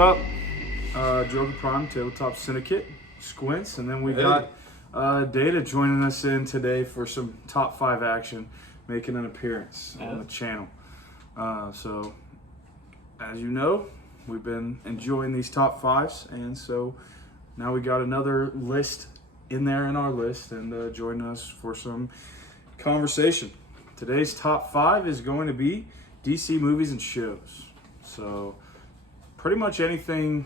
up? Joker Prime, Tabletop Syndicate, Squints, and then we got Data joining us in today for some top 5 action, making an appearance on the channel. So, as you know, we've been enjoying these top 5s, and so now we got another list in there in our list, and joining us for some conversation. Today's top 5 is going to be DC movies and shows. So, pretty much anything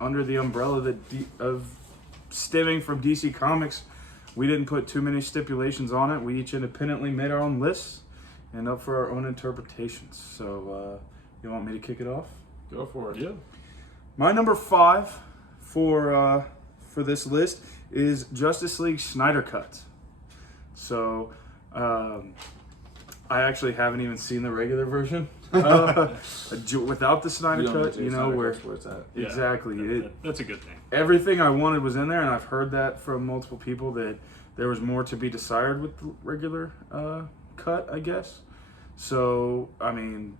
under the umbrella of stemming from DC Comics. We didn't put too many stipulations on it. We each independently made our own lists and up for our own interpretations. So, you want me to kick it off? Go for it. Yeah. My number 5 for this list is Justice League Snyder Cut. So, I actually haven't even seen the regular version without the Snyder Cut. You know where it's at. Exactly. That's a good thing. Everything I wanted was in there, and I've heard that from multiple people that there was more to be desired with the regular cut, I guess. So, I mean,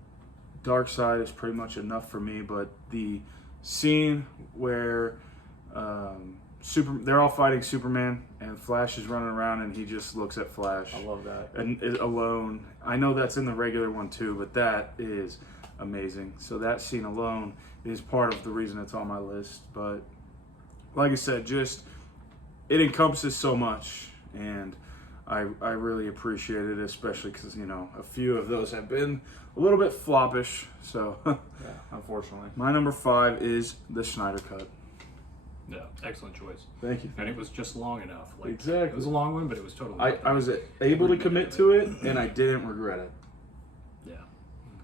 Dark Side is pretty much enough for me, but the scene where they're all fighting Superman and Flash is running around and he just looks at Flash. I love that. And it alone, I know that's in the regular one too, but that is amazing. So that scene alone is part of the reason it's on my list. But like I said, just it encompasses so much, and I really appreciate it, especially because, you know, a few of those have been a little bit floppish. So yeah, unfortunately. My number 5 is the Snyder Cut. Yeah, excellent choice. Thank you. And it was just long enough. Like, exactly. It was a long one, but it was totally. I was able to commit to it, and I didn't regret it. Yeah,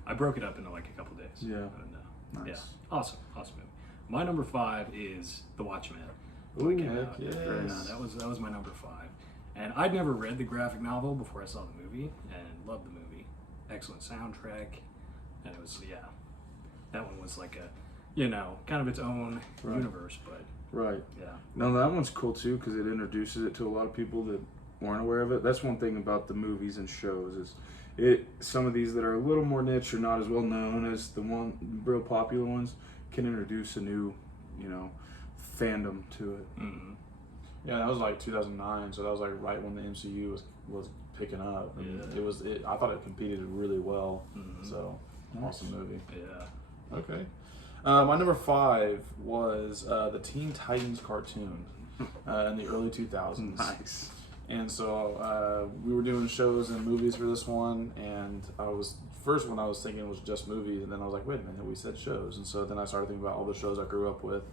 I broke it up into like a couple days. Yeah. And, nice. Yeah, awesome movie. My number 5 is The Watchmen. Ooh, heck yes. That was my number 5, and I'd never read the graphic novel before I saw the movie, and loved the movie. Excellent soundtrack, and it was that one was like a, kind of its own universe, but. Right. Yeah. No, that one's cool too because it introduces it to a lot of people that weren't aware of it. That's one thing about the movies and shows is some of these that are a little more niche or not as well known as the real popular ones can introduce a new, fandom to it. Mm-hmm. Yeah, that was like 2009, so that was like right when the MCU was picking up. And I thought it competed really well. Mm-hmm. So awesome movie. Yeah. Okay. My number 5 was the Teen Titans cartoon in the early 2000s. Nice. And so we were doing shows and movies for this one, and first one I was thinking was just movies, and then I was like, wait a minute, we said shows. And so then I started thinking about all the shows I grew up with.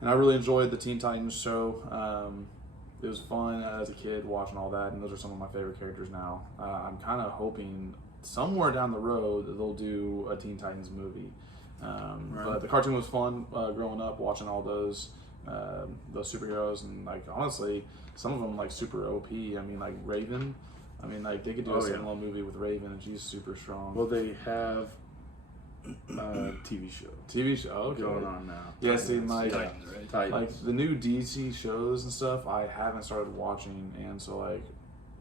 And I really enjoyed the Teen Titans show. It was fun as a kid watching all that, and those are some of my favorite characters now. I'm kind of hoping somewhere down the road that they'll do a Teen Titans movie. Right. But the cartoon was fun growing up, watching all those superheroes, and like honestly, some of them like super OP. I mean, like Raven. I mean, like they could do a standalone movie with Raven, and she's super strong. Well, they have TV show. TV show going on now. Yeah, see, like Titans, right? Titans. like the new DC shows and stuff, I haven't started watching, and so like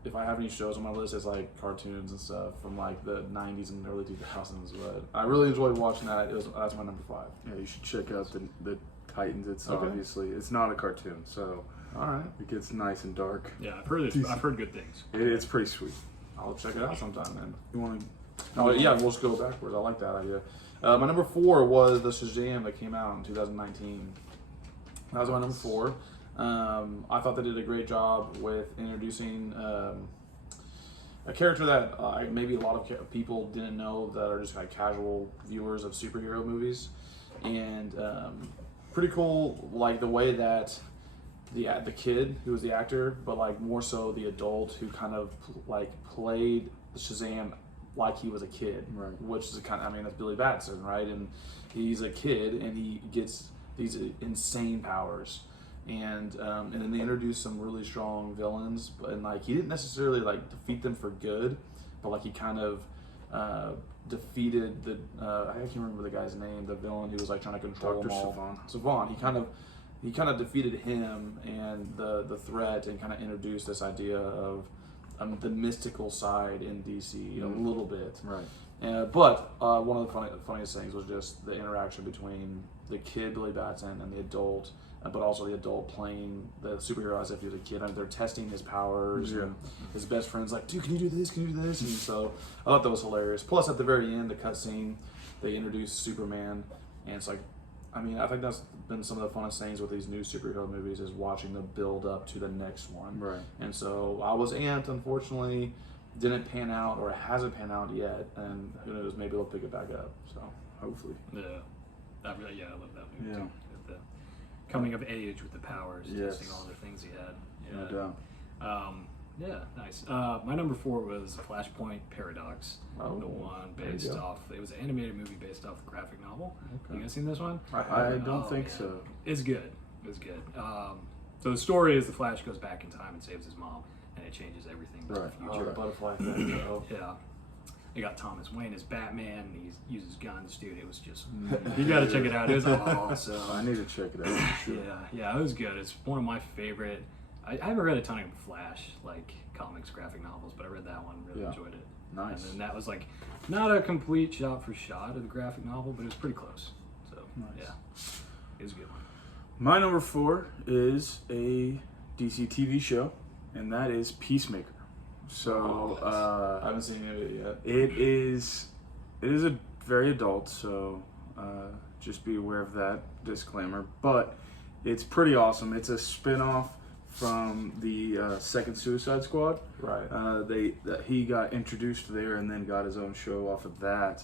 if I have any shows on my list, it's like cartoons and stuff from like the 90s and early 2000s. But I really enjoyed watching that. That's my number 5. Yeah, you should check out the Titans. It's okay. Obviously it's not a cartoon, so all right, it gets nice and dark. Yeah, I've heard good things. It's pretty sweet. I'll check it out sometime, man. You want to? Oh yeah, we'll just go backwards. I like that idea. My number 4 was the Shazam that came out in 2019. That was my number 4. I thought they did a great job with introducing a character that maybe a lot of people didn't know that are just like casual viewers of superhero movies, and pretty cool. Like the way that the kid who was the actor, but like more so the adult who kind of like played Shazam like he was a kid, right? Which is that's Billy Batson, right? And he's a kid and he gets these insane powers. And then they introduced some really strong villains, and like he didn't necessarily like defeat them for good, but like he kind of defeated the I can't remember the guy's name, the villain who was like trying to control Dr. them all. Savant. He kind of defeated him and the threat, and kind of introduced this idea of the mystical side in DC a little bit. Right. But one of the funniest things was just the interaction between the kid Billy Batson and the adult, but also the adult playing the superhero as if he was a kid. I mean, they're testing his powers, and his best friend's like, "Dude, can you do this? Can you do this?" And so I thought that was hilarious. Plus, at the very end, the cutscene, they introduced Superman, and it's like, I mean, I think that's been some of the funnest things with these new superhero movies is watching the build up to the next one. Right. And so I was amped. Unfortunately, didn't pan out or hasn't panned out yet, and who knows, maybe they'll pick it back up. So hopefully. Yeah, I love that movie Yeah. too. With the coming of age with the powers, Yes. testing all the things he had. No Yeah. doubt. Yeah, nice. My number 4 was Flashpoint Paradox. Oh, The one there you based go. off. It was an animated movie based off the graphic novel. Okay. You guys seen this one? I don't Oh, think man. so. It's good. It's good. So the story is the Flash goes back in time and saves his mom, and it changes everything to the Right. Oh, future. the butterfly thing. Oh. Yeah. They got Thomas Wayne as Batman, and he uses guns, dude. It was just, you gotta check it out. It was awesome. I need to check it out. For sure. Yeah, it was good. It's one of my favorite. I haven't read a ton of Flash, like comics, graphic novels, but I read that one, really enjoyed it. Nice. And then that was like, not a complete shot for shot of the graphic novel, but it was pretty close. So, Nice. yeah, it was a good one. My number 4 is a DC TV show, and that is Peacemaker. So I haven't seen it yet. it is a very adult, so just be aware of that disclaimer. But it's pretty awesome. It's a spin-off from the second Suicide Squad. Right. He got introduced there and then got his own show off of that,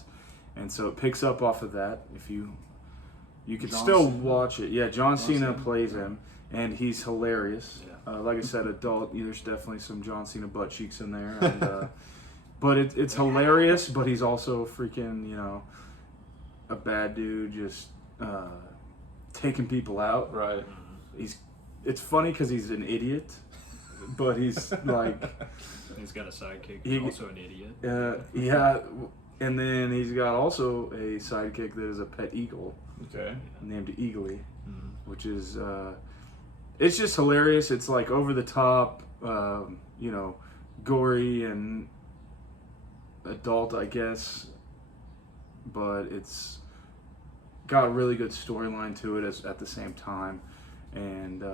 and so it picks up off of that. If you can John still Cena. watch it. Yeah, John Cena Cena. plays him, and he's hilarious. Yeah. Like I said, adult. There's definitely some John Cena butt cheeks in there, and, but it's hilarious. But he's also freaking, a bad dude, just taking people out. Right. It's funny because he's an idiot, but he's like, He's got a sidekick who's also an idiot. yeah. And then he's got also a sidekick that is a pet eagle Okay. named Eagly, which is it's just hilarious. It's like over the top, gory and adult, I guess, but it's got a really good storyline to it at the same time. And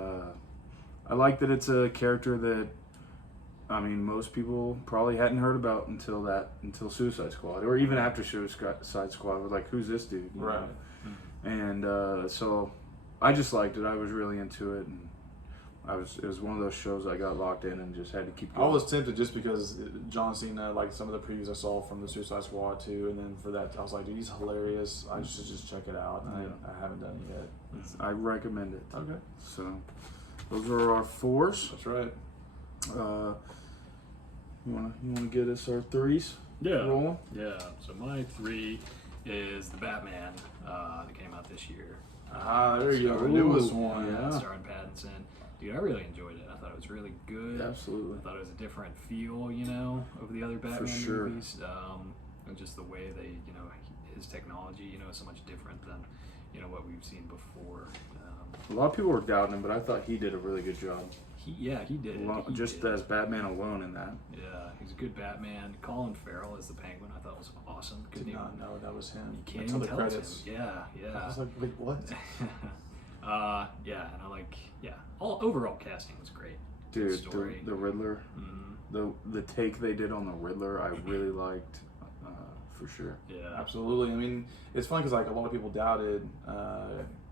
I like that it's a character that, I mean, most people probably hadn't heard about until Suicide Squad, or even after Suicide Squad. Was like, who's this dude? You Right. know? And so I just liked it. I was really into it, and it was one of those shows I got locked in and just had to keep I going. was tempted just because John Cena, like some of the previews I saw from the Suicide Squad too, and then for that I was like, dude, he's hilarious. I should just check it out. And I haven't done it yet. I recommend it. Okay. So those are our 4s. That's right. You wanna get us our 3s? Rolling? Yeah. So my 3 is the Batman that came out this year. There you go. The Ooh, newest one. yeah. Starring Pattinson. Dude, I really enjoyed it. I thought it was really good. Absolutely. I thought it was a different feel, over the other Batman sure. movies. And just the way they, his technology, is so much different than, what we've seen before. A lot of people were doubting him, but I thought he did a really good job. He did. Just as Batman alone in that. Yeah, he's a good Batman. Colin Farrell as the Penguin, I thought was awesome. Did not know that was him. You can't Until even the tell it's credits. him. Yeah. I was like, wait, what? And I like, all overall casting was great. Good Dude, story. the Riddler, the take they did on the Riddler, I really liked, for sure. Yeah, Absolutely. I mean, it's funny because like a lot of people doubted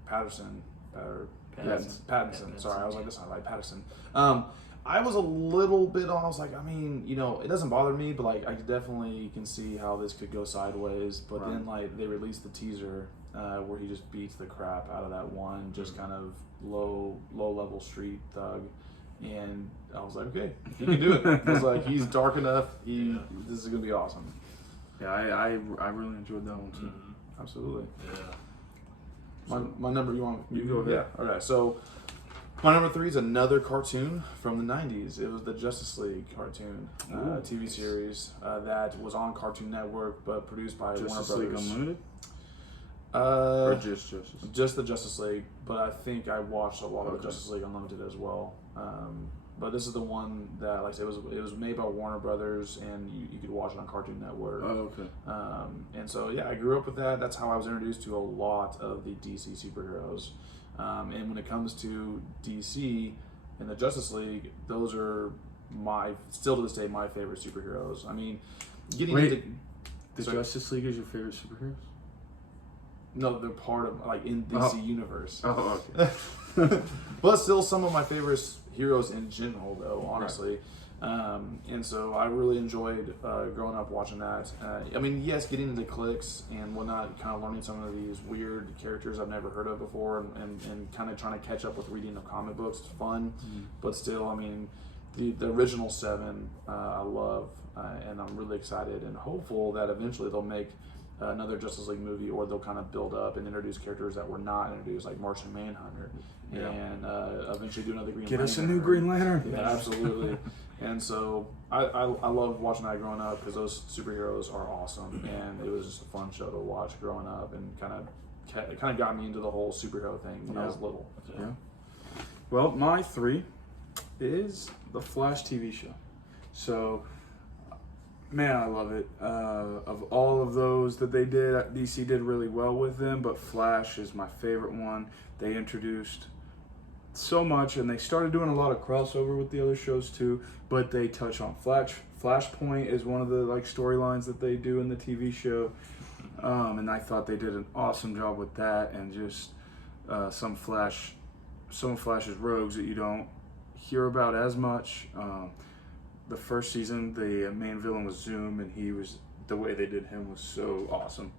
Pattinson. Sorry, I was like, this not right, Pattinson. I was a little bit on. I was like, I mean, it doesn't bother me, but like, I definitely can see how this could go sideways. But Right. then, like, they released the teaser where he just beats the crap out of that one, just kind of low level street thug, and I was like, okay, he can do it. I was like, he's dark enough. This is gonna be awesome. Yeah, I really enjoyed that one too. Absolutely. yeah. My number, you go ahead. Yeah. Okay. So my number 3 is another cartoon from the 90s. It was the Justice League cartoon TV series that was on Cartoon Network, but produced by Justice Warner League Brothers. Unlimited? Or just Justice? Just the Justice League, but I think I watched a lot of the Justice League Unlimited as well. But this is the one that, like I said, it was made by Warner Brothers, and you could watch it on Cartoon Network. Oh, okay. And so, yeah, I grew up with that. That's how I was introduced to a lot of the DC superheroes. And when it comes to DC and the Justice League, those are still to this day, my favorite superheroes. I mean, Justice League is your favorite superheroes? No, they're part of, like, in DC universe. Oh, okay. But still some of my favorite heroes in general, though, honestly. Right. And so I really enjoyed growing up watching that. I mean, yes, getting into clicks and whatnot, kind of learning some of these weird characters I've never heard of before, and kind of trying to catch up with reading the comic books. It's fun, but still, I mean, the original 7 I love, and I'm really excited and hopeful that eventually they'll make another Justice League movie, or they'll kind of build up and introduce characters that were not introduced, like Martian Manhunter, and eventually do another Green Lantern. Get us a new Green Lantern. Yeah, absolutely. And so I loved watching that growing up because those superheroes are awesome, and it was just a fun show to watch growing up, and it kind of got me into the whole superhero thing when I was little. So. Yeah. Well, my 3 is the Flash TV show. So, man, I love it. Of all of those that they did, DC did really well with them, but Flash is my favorite one. They introduced so much, and they started doing a lot of crossover with the other shows too, but they touch on Flashpoint is one of the storylines that they do in the TV show, and I thought they did an awesome job with that, and just some of Flash's rogues that you don't hear about as much. The first season, the main villain was Zoom, and the way they did him was so awesome.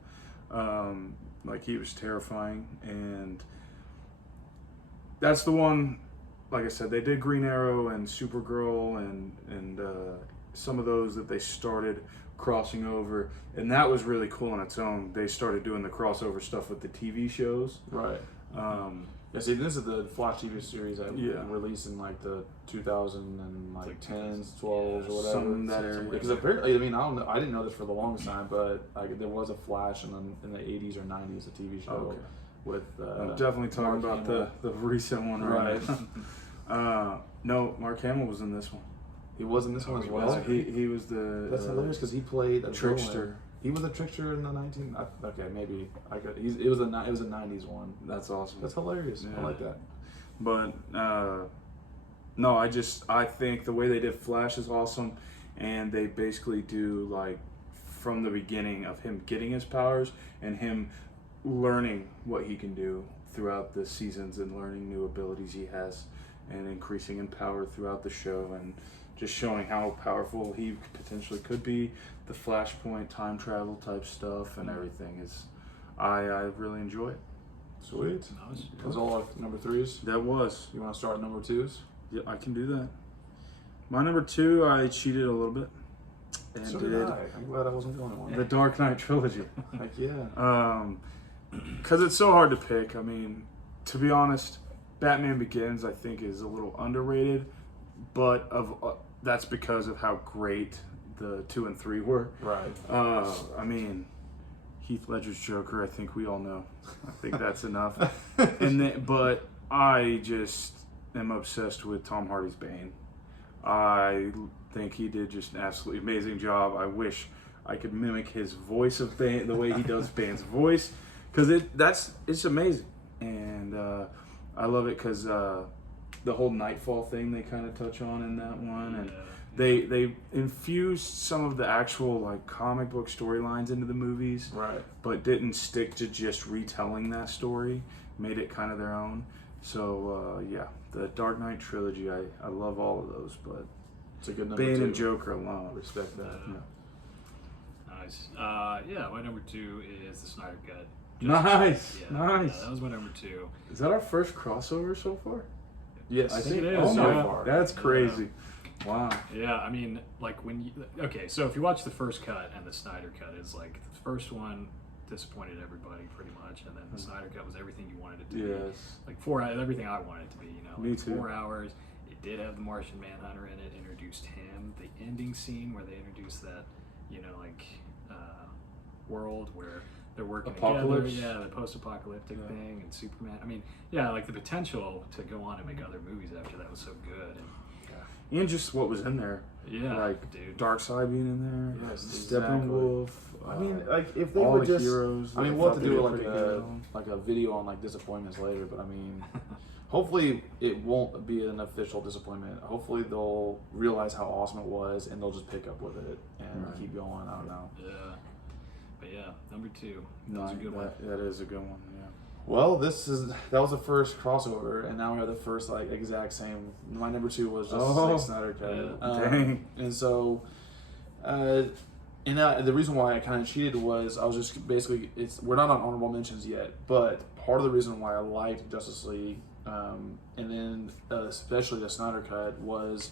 He was terrifying, and that's the one. Like I said, they did Green Arrow and Supergirl and some of those that they started crossing over, and that was really cool on its own. They started doing the crossover stuff with the TV shows. Right. Yeah, see, this is the Flash TV series that released in like the 2010s, 12s, or whatever. Something that area. Because apparently, I mean, I don't know, I didn't know this for the longest time, but there was a Flash in the 80s or 90s, a TV show. Okay. With I'm definitely talking about the recent one, right? No, Mark Hamill was in this one. He was in this one as well. He was the. That's hilarious because he played a trickster. Villain. He was a trickster in the 19. Okay, maybe I could. It was a 90s one. That's awesome. That's hilarious. Yeah. I like that. But no, I think the way they did Flash is awesome, and they basically do from the beginning of him getting his powers and him learning what he can do throughout the seasons and learning new abilities he has and increasing in power throughout the show and just showing how powerful he potentially could be. The Flashpoint time travel type stuff and everything is, I really enjoy it. Sweet. Those all our number 3s. That was. You want to start at number 2s? Yeah, I can do that. My number 2, I cheated a little bit. And so did I. I'm glad I wasn't the only one. The Dark Knight trilogy. Heck yeah. Because it's so hard to pick. I mean, to be honest, Batman Begins I think is a little underrated, but that's because of how great the 2 and 3 were. Right. I mean, Heath Ledger's Joker, I think we all know. I think that's enough. But I just am obsessed with Tom Hardy's Bane. I think he did just an absolutely amazing job. I wish I could mimic his voice of Bane, the way he does Bane's voice, because it's amazing, and I love it because the whole Nightfall thing they kind of touch on in that one, and they infused some of the actual comic book storylines into the movies, right? But didn't stick to just retelling that story. Made it kind of their own. So the Dark Knight trilogy, I love all of those, but it's a good number. Bane 2. and Joker alone. Respect that. Nice. My number 2 is the Snyder Cut. Nice. Yeah, that was my number 2. Is that our first crossover so far? Yes, I think it is. Oh my, far. that's crazy. Wow. Yeah, I mean, so if you watch the first cut and the Snyder Cut is the first one disappointed everybody pretty much, and then the Snyder Cut was everything you wanted it to be. Yes. 4 hours, everything I wanted it to be. Me too. 4 hours. It did have the Martian Manhunter in it. Introduced him. The ending scene where they introduced that, world where they're working Apocalypse. together. Yeah, the post-apocalyptic thing and Superman. I mean, the potential to go on and make other movies after that was so good. And and just what was in there. Yeah, Like dude. Darkseid being in there, Yes, Steppenwolf. I mean, like if they all would the just, heroes. I mean, I we'll have thought to they do did like pretty good on. a video on like disappointments later. But I mean, hopefully it won't be an official disappointment. Hopefully they'll realize how awesome it was and they'll just pick up with it and Right. keep going. I don't know. Yeah. But yeah, number 2. No, That's a good one. that is a good one. Yeah. Well, that was the first crossover, and now we have the first like exact same. My number 2 was just Zack Snyder cut. Yeah. Dang. And so, the reason why I kind of cheated was I was just basically we're not on honorable mentions yet, but part of the reason why I liked Justice League, and then especially the Snyder cut was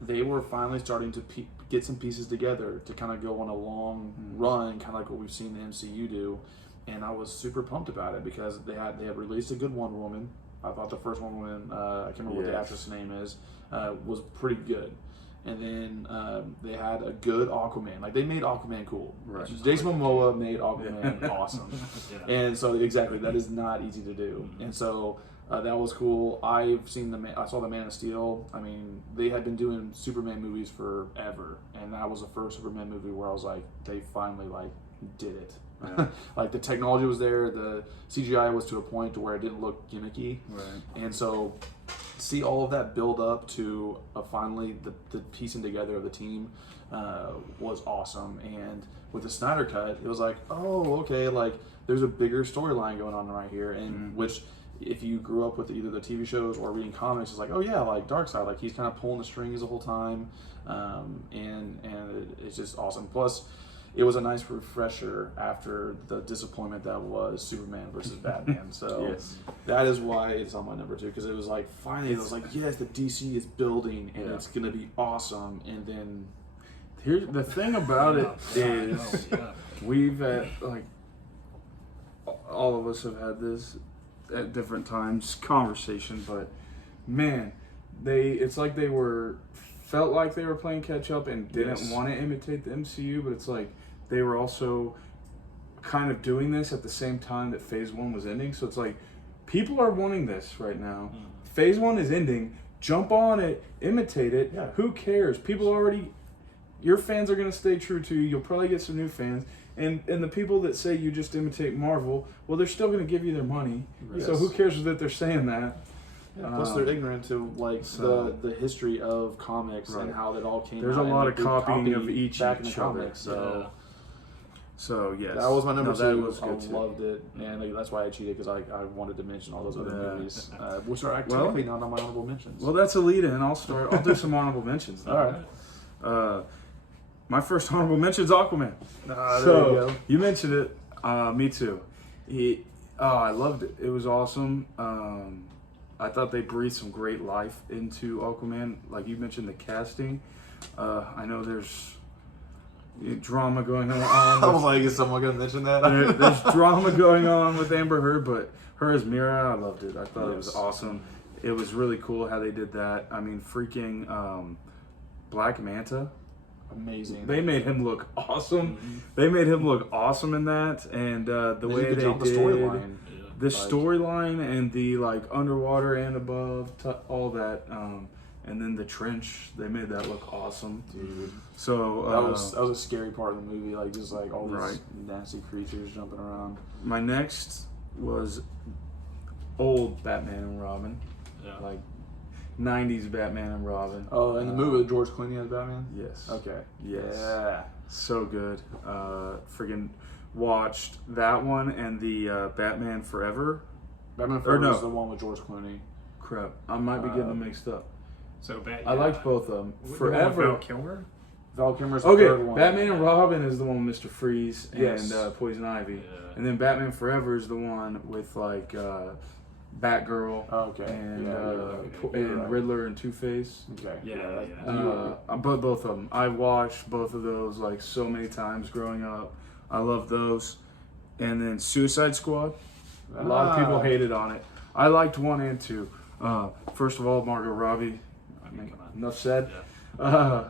they were finally starting to get some pieces together to kind of go on a long run, kind of like what we've seen the MCU do. And I was super pumped about it because they had released a good Wonder Woman. I thought the first Wonder Woman, I can't remember what the actress' name is, was pretty good. And then they had a good Aquaman. Like they made Aquaman cool. Right. Jason Momoa made Aquaman awesome. Yeah. And so exactly, that is not easy to do. And so that was cool. I saw the Man of Steel. I mean, they had been doing Superman movies forever, and that was the first Superman movie where I was like, they finally like did it. Yeah. Like the technology was there, the CGI was to a point to where it didn't look gimmicky, Right. and so see all of that build up to finally the piecing together of the team was awesome. And with the Snyder cut, it was like, oh, okay, like there's a bigger storyline going on right here, and which if you grew up with either the TV shows or reading comics, it's like, oh yeah, like Darkseid, like he's kind of pulling the strings the whole time, and it's just awesome. Plus, it was a nice refresher after the disappointment that was Superman versus Batman. So Yes. that is why it's on my number 2, because it was like finally it was like, yes, the DC is building and Yeah. it's gonna be awesome. And then Here's the thing about it is we've had like all of us have had this at different times conversation, but man, it's like they felt like they were playing catch up and didn't Yes. want to imitate the MCU, but it's like they were also kind of doing this at the same time that Phase 1 was ending. So it's like people are wanting this right now. Phase 1 is ending. Jump on it, imitate it. Yeah. Who cares? People already, your fans are going to stay true to you. You'll probably get some new fans. And the people that say you just imitate Marvel, well, they're still going to give you their money. Yes. So who cares that they're saying that? plus they're ignorant to like so- the history of comics Right. and how that all came There's out. a lot and of copying they of each back in the other. comics. So So yes, that was my number 2. That was I good too. loved it, and like, that's why I cheated, because I wanted to mention all those other Yeah. movies, which are Well- technically not on my honorable mentions. Well, that's a lead in. I'll do some honorable mentions. Then. all right. My first honorable mention is Aquaman. There So you go. you mentioned it. Me too. I loved it. It was awesome. I thought they breathed some great life into Aquaman. Like you mentioned, the casting. I know there's drama going on. I was like, is someone gonna mention that? There's drama going on with Amber Heard, but her as Mira, I loved it. I thought it was Yes. awesome. It was really cool how they did that. I mean, freaking Black Manta. Amazing. They made him look awesome. They made him look awesome in that, and the They did a way good they job with did the storyline. the Like- storyline and the like underwater and above, all that, and then the trench. They made that look awesome. Dude, So that was a scary part of the movie. Like just like all these Right. nasty creatures jumping around. my next was old Batman and Robin, Yeah. like 90s Batman and Robin. Oh, and the movie with George Clooney as Batman. Yes. Okay. Yes. Yeah. So good. Friggin' watched that one and the Batman Forever. Batman Or Forever no. is the one with George Clooney. Crap, I might be getting them mixed up. So I liked both of them. The one with Forever. Val Kilmer? Val Kilmer's the third Okay, one. Batman and Robin is the one with Mr. Freeze Yes. and Poison Ivy. Yeah. And then Batman Forever is the one with like Batgirl Oh, okay. and, Yeah, and right. Riddler and Two-Face. Okay. Yeah. But both of them. I watched both of those like so many times growing up. I love those. And then Suicide Squad. A lot of people hated on it. I liked 1 and 2. First of all, Margot Robbie. I mean, come on. Enough said. Yeah.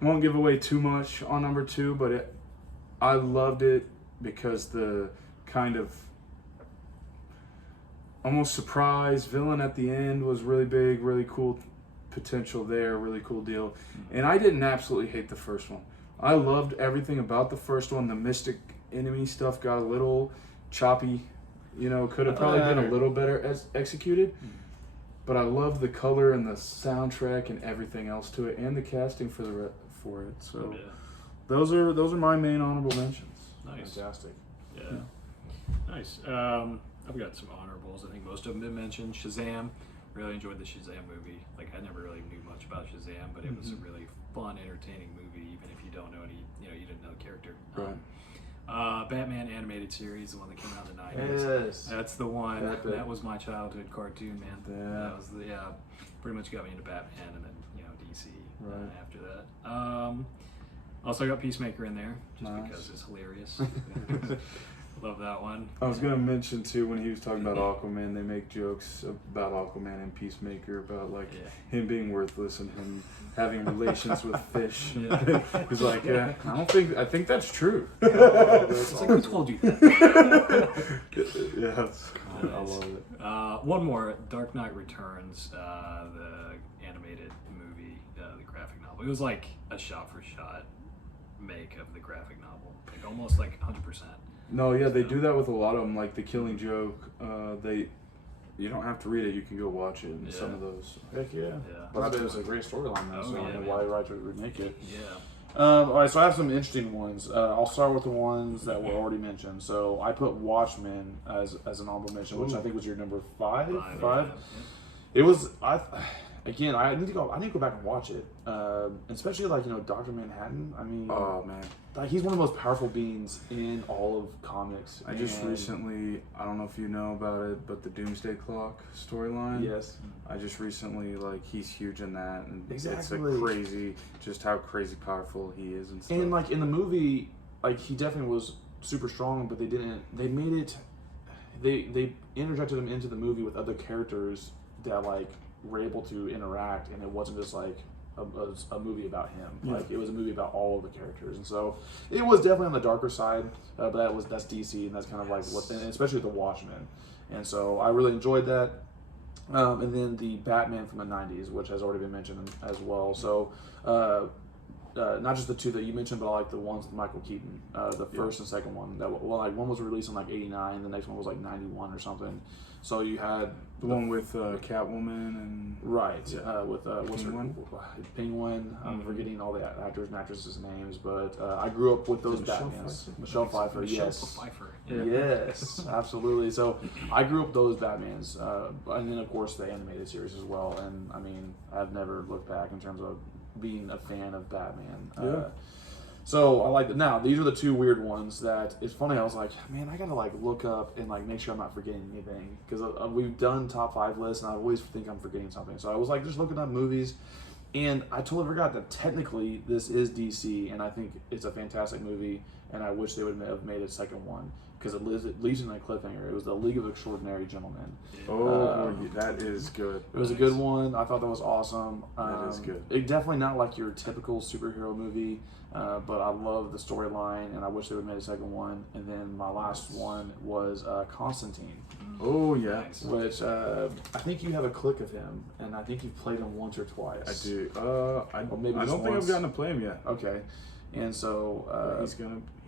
Won't give away too much on number 2, but I loved it because the kind of almost surprise villain at the end was really big, really cool potential there, really cool deal. And I didn't absolutely hate the first one. I loved everything about the first one. The mystic enemy stuff got a little choppy, could have probably been a little better executed. But I love the color and the soundtrack and everything else to it, and the casting for it. So those are my main honorable mentions. Nice. Fantastic. Yeah. Nice. I've got some honorables. I think most of them have been mentioned. Shazam. Really enjoyed the Shazam movie. Like, I never really knew much about Shazam, but it was a really fun, entertaining movie, even if you don't know any, you didn't know the character. Right. Batman animated series, the one that came out in the 90s. Yes. That's the one. Epic. That was my childhood cartoon, man. Yeah. That was pretty much got me into Batman, and then, DC Right. after that. Also got Peacemaker in there, just Nice. because it's hilarious. Love that one. I was going to mention, too, when he was talking about Aquaman, they make jokes about Aquaman and Peacemaker, about, him being worthless and him having relations with fish. Yeah. He's like, I think that's true. It's like, who told you that? Yes. I love it. One more, Dark Knight Returns, the animated movie, the graphic novel. It was like a shot-for-shot make of the graphic novel, like almost like 100%. No, yeah, they do that with a lot of them, like The Killing Joke. You don't have to read it; you can go watch it. And some of those. Heck yeah. But I bet it was a great storyline, though, so I don't know why they tried to remake it. Yeah. All right, so I have some interesting ones. I'll start with the ones that were already mentioned. So I put Watchmen as an honorable mention, which I think was your number five. Yeah. It was I need to go back and watch it. Especially Dr. Manhattan. I mean, Oh man, like he's one of the most powerful beings in all of comics. I just recently, I don't know if you know about it, but the Doomsday Clock storyline. Yes. I just recently, he's huge in that, and Exactly. it's crazy, just how crazy powerful he is and stuff. And in the movie, he definitely was super strong, but they made it. They interjected him into the movie with other characters that were able to interact, and it wasn't just a movie about him. Yeah. It was a movie about all of the characters, and so it was definitely on the darker side. But that's DC, and that's kind of and especially the Watchmen, and so I really enjoyed that. And then the Batman from the '90s, which has already been mentioned as well. So. Not just the two that you mentioned, but I like the ones with Michael Keaton, the first and second one. One was released in '89, the next one was '91 or something. So you had the one with Catwoman and with what's Penguin? Penguin. I'm forgetting all the actors and actresses' names, but I grew up with those Batmans. Michelle Pfeiffer, yes. Yes, absolutely. So I grew up with those Batmans, and then of course the animated series as well. And I mean, I've never looked back in terms of being a fan of Batman. So I like that. Now these are the two weird ones that it's funny. I was like, man, I gotta look up and make sure I'm not forgetting anything, because we've done top 5 lists and I always think I'm forgetting something. So I was just looking up movies, and I totally forgot that technically this is DC, and I think it's a fantastic movie, and I wish they would have made a second one, because it leaves in a cliffhanger. It was The League of Extraordinary Gentlemen. That is good. It was a good one. I thought that was awesome. That is good. It definitely not your typical superhero movie, but I love the storyline, and I wish they would have made a second one. And then my last one was Constantine. Oh yeah, which I think you have a click of him, and I think you've played him once or twice. I do. I don't think once. I've gotten to play him yet. Okay. And so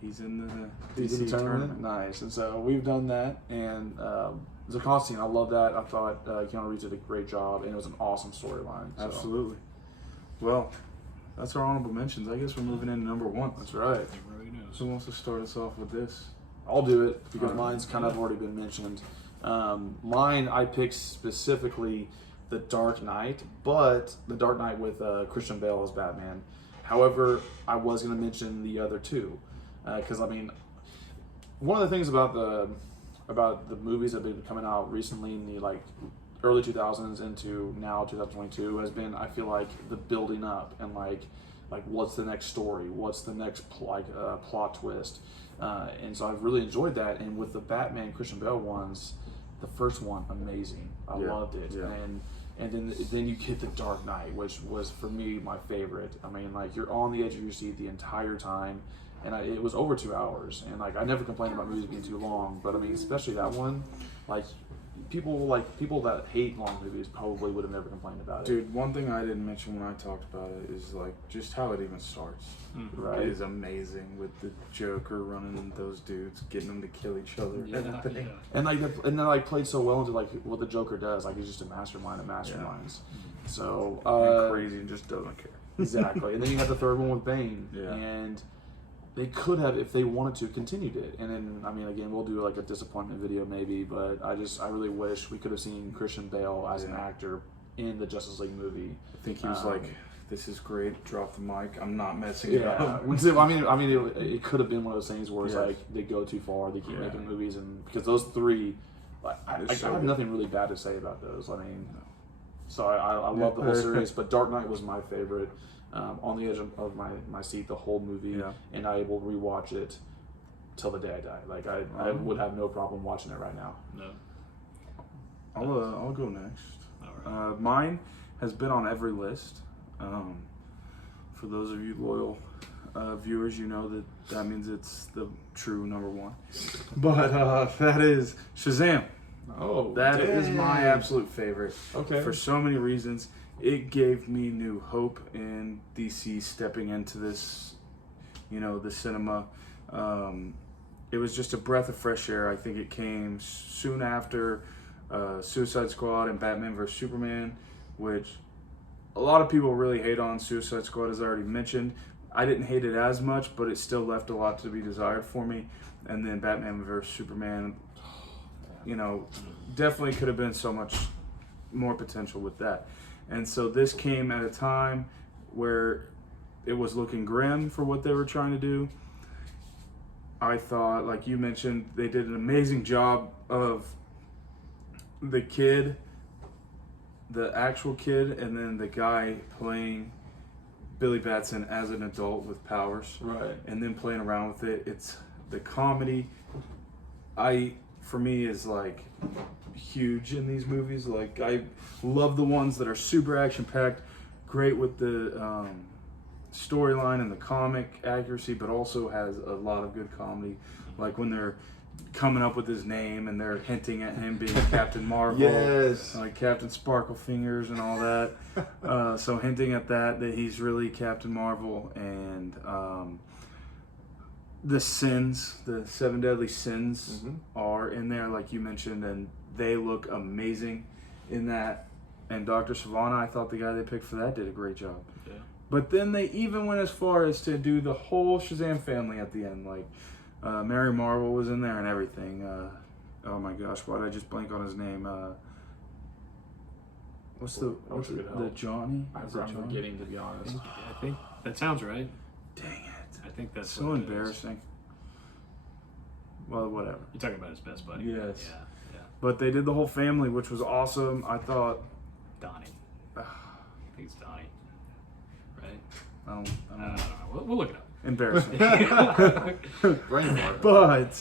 he's in the DC DC tournament. Nice. And so we've done that, and the Constantine, I love that. I thought Keanu Reeves did a great job, and it was an awesome storyline. So. Absolutely. Well, that's our honorable mentions. I guess we're moving into number 1. That's right. Who wants to start us off with this? I'll do it, because mine's kind of already been mentioned. Mine, I picked specifically The Dark Knight, but The Dark Knight with Christian Bale as Batman. However, I was going to mention the other two, because one of the things about the movies that have been coming out recently in the early 2000s into now 2022 has been, I feel the building up and what's the next story, what's the next plot twist, and so I've really enjoyed that. And with the Batman Christian Bale ones, the first one, amazing. I loved it. Yeah. And then you get The Dark Knight, which was, for me, my favorite. I mean, you're on the edge of your seat the entire time, and it was over 2 hours. And, I never complained about movies being too long, but, I mean, especially that one, people that hate long movies probably would have never complained about it. Dude, one thing I didn't mention when I talked about it is like just how it even starts. Right. It is amazing with the Joker running those dudes, getting them to kill each other. Yeah. And then like played so well into like what the Joker does. Like he's just a mastermind of masterminds. So And crazy and just doesn't care. Exactly. And then you have the third one with Bane. Yeah. And they could have, if they wanted to, continued it. And then, I mean, again, we'll do like a disappointment video maybe, but I really wish we could have seen Christian Bale as an actor in the Justice League movie. I think he was like, "This is great. Drop the mic. I'm not messing it up." I mean, it could have been one of those things where it's like they go too far, they keep making movies, and because those three, like, I have nothing really bad to say about those. I mean, so I love the whole series, but Dark Knight was my favorite. On the edge of my seat the whole movie, and I will rewatch it till the day I die. Like I would have no problem watching it right now. No. I'll go next. All right. Mine has been on every list. For those of you loyal viewers, you know that means it's the true number one. But that is Shazam. Oh, that is my absolute favorite. Okay. For so many reasons. It gave me new hope in DC stepping into this, the cinema. It was just a breath of fresh air. I think it came soon after Suicide Squad and Batman vs. Superman, which a lot of people really hate on Suicide Squad, as I already mentioned. I didn't hate it as much, but it still left a lot to be desired for me. And then Batman vs. Superman, definitely could have been so much more potential with that. And so this came at a time where it was looking grim for what they were trying to do. I thought, like you mentioned, they did an amazing job of the kid, the actual kid, and then the guy playing Billy Batson as an adult with powers. Right. And then playing around with it. It's the comedy. For me, is like huge in these movies. Like, I love the ones that are super action-packed, great with the storyline and the comic accuracy, but also has a lot of good comedy. Like when they're coming up with his name and they're hinting at him being Captain Marvel, yes, like Captain Sparkle Fingers and all that. So hinting at that he's really Captain Marvel, and the sins, the 7 deadly sins are in there, like you mentioned, and they look amazing in that. And Dr. Savannah, I thought the guy they picked for that did a great job. Yeah. But then they even went as far as to do the whole Shazam family at the end. Like, Mary Marvel was in there and everything. Oh my gosh, why did I just blank on his name? What's the Johnny? I'm forgetting, to be honest. I think that sounds right. Dang it. I think that's so what it is. embarrassing. Well, whatever. You're talking about his best buddy. Yes. Yeah. But they did the whole family, which was awesome. I thought. Donnie. I think it's Donnie. Right? I don't I know. don't know. We'll look it up. Embarrassing. Brain fart. But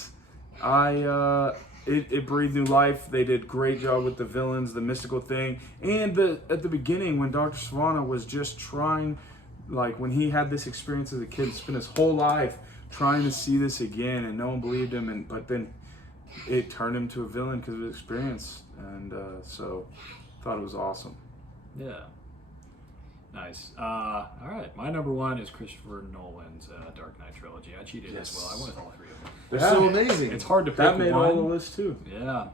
it breathed new life. They did a great job with the villains, the mystical thing, and at the beginning when Dr. Savannah was just trying, like when he had this experience as a kid, spent his whole life trying to see this again, and no one believed him, but then it turned him to a villain because of his experience, and so thought it was awesome. Yeah. Nice. All right. My number one is Christopher Nolan's Dark Knight trilogy. I cheated as well. I wanted all three of them. They're so amazing. It's hard to pick That made one. all the lists too. Yeah.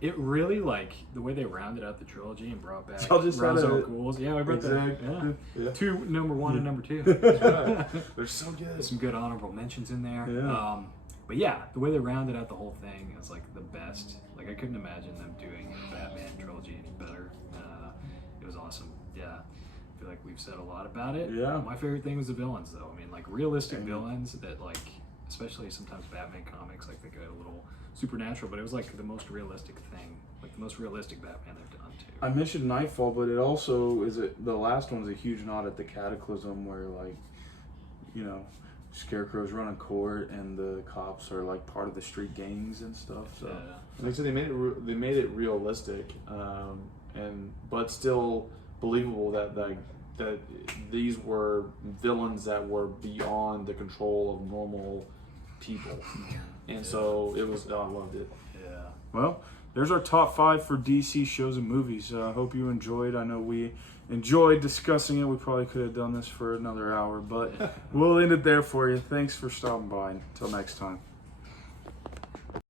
It really, like, the way they rounded out the trilogy and brought back Y'all just Ra's had al a- Ghul's. Yeah, I brought Exact- that. Yeah. Yeah. Two, number one and number two. They're so good. Some good honorable mentions in there. Yeah. But yeah, the way they rounded out the whole thing is like the best. Like, I couldn't imagine them doing a Batman trilogy any better. It was awesome. Yeah. I feel like we've said a lot about it. Yeah. My favorite thing was the villains, though. I mean, like, realistic villains that, like, especially sometimes Batman comics, like, they go a little supernatural, but it was like the most realistic thing, like the most realistic Batman they've done too. I mentioned Nightfall, but it also the last one's a huge nod at the Cataclysm, where, like, Scarecrow's running court and the cops are like part of the street gangs and stuff. So Yeah. Like I said, they made it realistic, but still believable that these were villains that were beyond the control of normal people, and so it was. Oh, I loved it. Yeah. well, there's our top 5 for DC shows and movies. I hope you enjoyed. I know we enjoyed discussing it. We probably could have done this for another hour, but we'll end it there for you. Thanks for stopping by. Until next time.